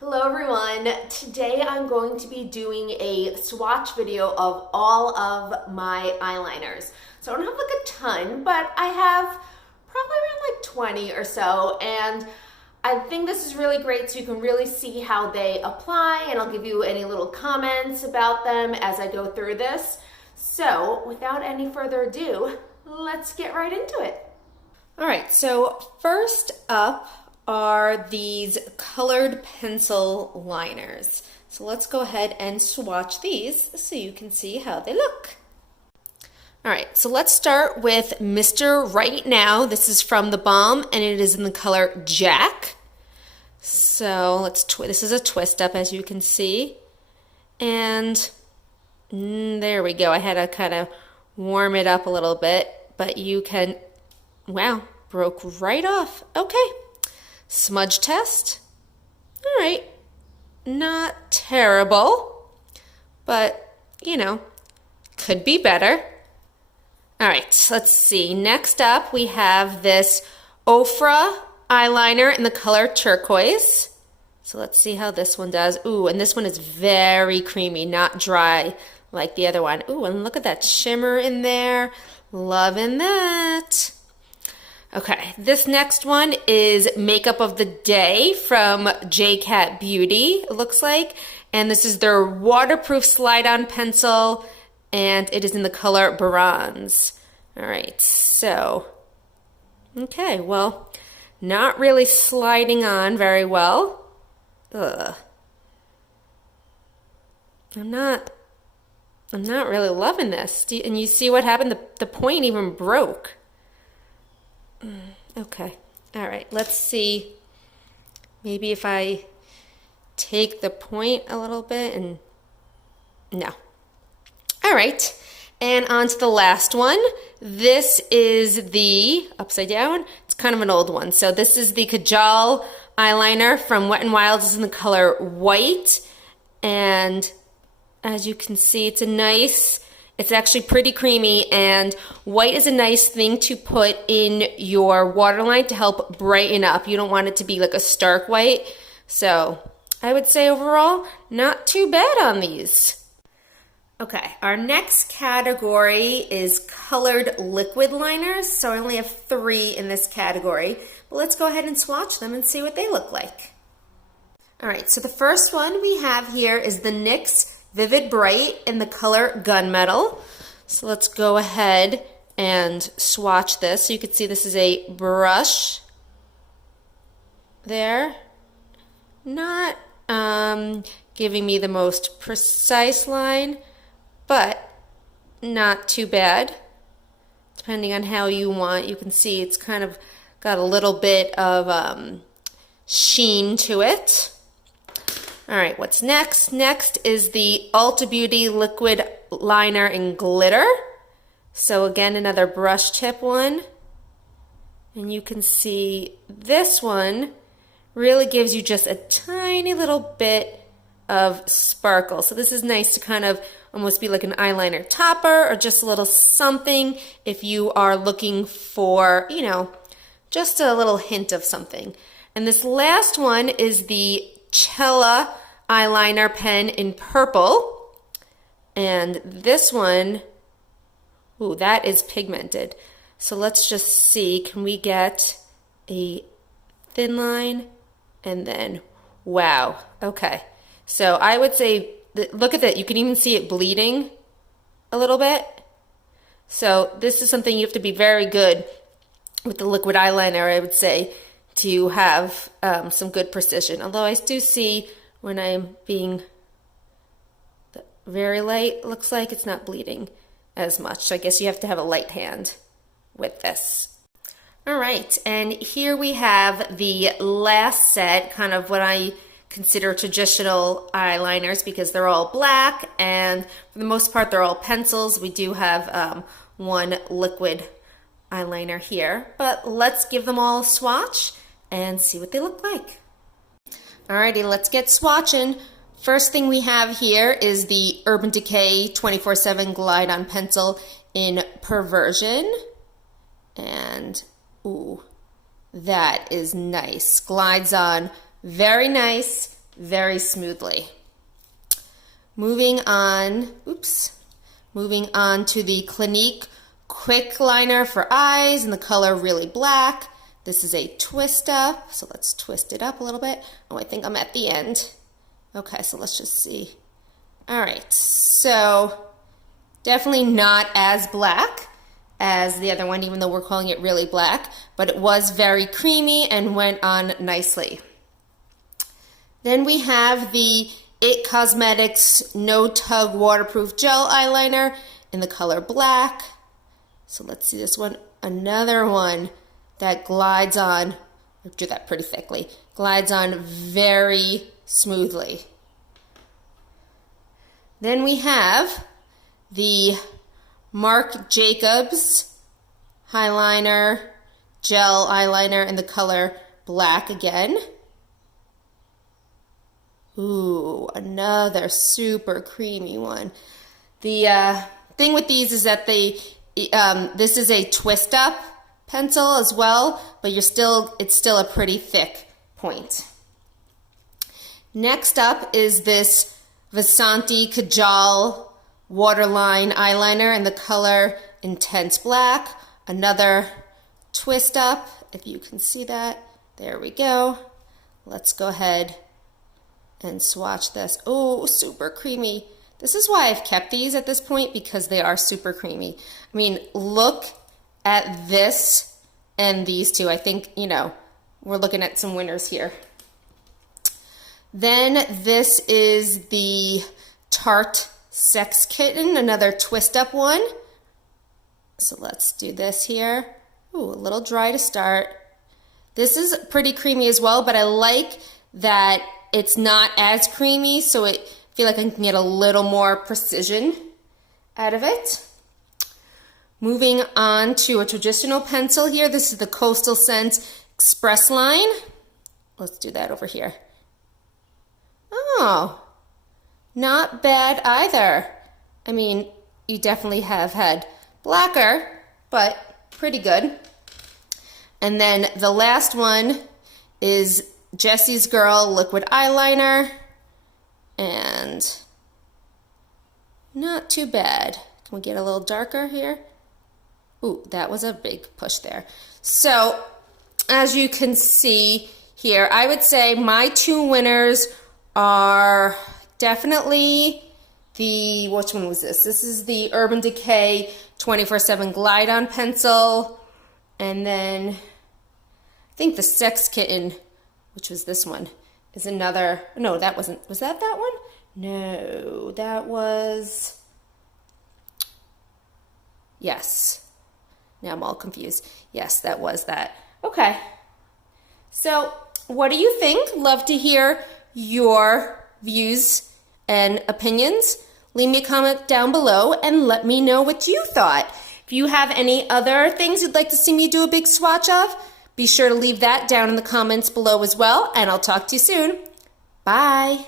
Hello everyone. Today I'm going to be doing a swatch video of all of my eyeliners. So I don't have like a ton, but I have probably around like 20 or so, and I think this is really great so you can really see how they apply, and I'll give you any little comments about them as I go through this. So without any further ado, let's get right into it. All right, so first up are these colored pencil liners. So let's go ahead and swatch these so you can see how they look. All right, so let's start with Mr. Right Now. This is from the Balm and it is in the color Jack. So this is a twist up, as you can see. And there we go. I had to kind of warm it up a little bit, but you can, wow, broke right off. Okay. Smudge test. All right, not terrible, but you know, could be better. All right, let's see. Next up, we have this Oprah eyeliner in the color Turquoise. So let's see how this one does. Ooh, and this one is very creamy, not dry like the other one. Ooh, and look at that shimmer in there. Loving that. Okay, this next one is Makeup of the Day from J-Cat Beauty, it looks like. And this is their waterproof slide-on pencil, and it is in the color Bronze. All right, so, okay, well, not really sliding on very well. Ugh. I'm not really loving this. And you see what happened? The point even broke. Okay, all right, let's see, maybe if I take the point a little bit and no. All right, and on to the last one. This is the upside down. It's kind of an old one. So this is the Kajal eyeliner from Wet n Wild. It's in the color White, and as you can see, it's actually pretty creamy, and white is a nice thing to put in your waterline to help brighten up. You don't want it to be like a stark white. So I would say overall, not too bad on these. Okay, our next category is colored liquid liners. So I only have 3 in this category, but let's go ahead and swatch them and see what they look like. All right, so the first one we have here is the NYX Vivid Bright in the color Gunmetal. So let's go ahead and swatch this. So you can see this is a brush there. Not giving me the most precise line, but not too bad. Depending on how you want, you can see it's kind of got a little bit of sheen to it. All right, what's next? Next is the Ulta Beauty Liquid Liner in Glitter. So again, another brush tip one. And you can see this one really gives you just a tiny little bit of sparkle. So this is nice to kind of almost be like an eyeliner topper or just a little something if you are looking for, you know, just a little hint of something. And this last one is the Cella eyeliner pen in purple, and this one, ooh, that is pigmented. So let's just see, can we get a thin line and then, wow, okay. So I would say, look at that, you can even see it bleeding a little bit. So this is something you have to be very good with the liquid eyeliner, I would say, to have some good precision. Although I do see when I'm being very light, looks like it's not bleeding as much. So I guess you have to have a light hand with this. All right, and here we have the last set, kind of what I consider traditional eyeliners because they're all black, and for the most part they're all pencils. We do have one liquid eyeliner here, but let's give them all a swatch and see what they look like. Alrighty, let's get swatching. First thing we have here is the Urban Decay 24/7 Glide on Pencil in Perversion. And, ooh, that is nice. Glides on very nice, very smoothly. Moving on to the Clinique Quick Liner for eyes in the color Really Black. This is a twist up, so let's twist it up a little bit. Oh, I think I'm at the end. Okay, so let's just see. All right, so definitely not as black as the other one, even though we're calling it Really Black, but it was very creamy and went on nicely. Then we have the It Cosmetics No Tug Waterproof Gel Eyeliner in the color Black. So let's see this one, another one that glides on, I drew that pretty thickly, glides on very smoothly. Then we have the Marc Jacobs Eyeliner, Gel Eyeliner in the color Black again. Ooh, another super creamy one. The thing with these is that this is a twist up pencil as well, but it's still a pretty thick point. Next up is this Vasanti Kajal Waterline Eyeliner in the color Intense Black. Another twist up, if you can see that. There we go. Let's go ahead and swatch this. Oh, super creamy. This is why I've kept these at this point, because they are super creamy. I mean, look at this and these two. I think, we're looking at some winners here. Then this is the Tarte Sex-Kitten, another twist up one. So let's do this here. Ooh, a little dry to start. This is pretty creamy as well, but I like that it's not as creamy, so I feel like I can get a little more precision out of it. Moving on to a traditional pencil here. This is the Coastal Scent Express Line. Let's do that over here. Oh, not bad either. I mean, you definitely have had blacker, but pretty good. And then the last one is Jessie's Girl Liquid Eyeliner, and not too bad. Can we get a little darker here? Ooh, that was a big push there. So, as you can see here, I would say my two winners are definitely which one was this? This is the Urban Decay 24/7 Glide On Pencil, and then I think the Sex-Kitten, which was this one, is another, no, that wasn't, was that one? No, that was, yes. Now I'm all confused. Yes, that was that. Okay. So, what do you think? Love to hear your views and opinions. Leave me a comment down below and let me know what you thought. If you have any other things you'd like to see me do a big swatch of, be sure to leave that down in the comments below as well, and I'll talk to you soon. Bye.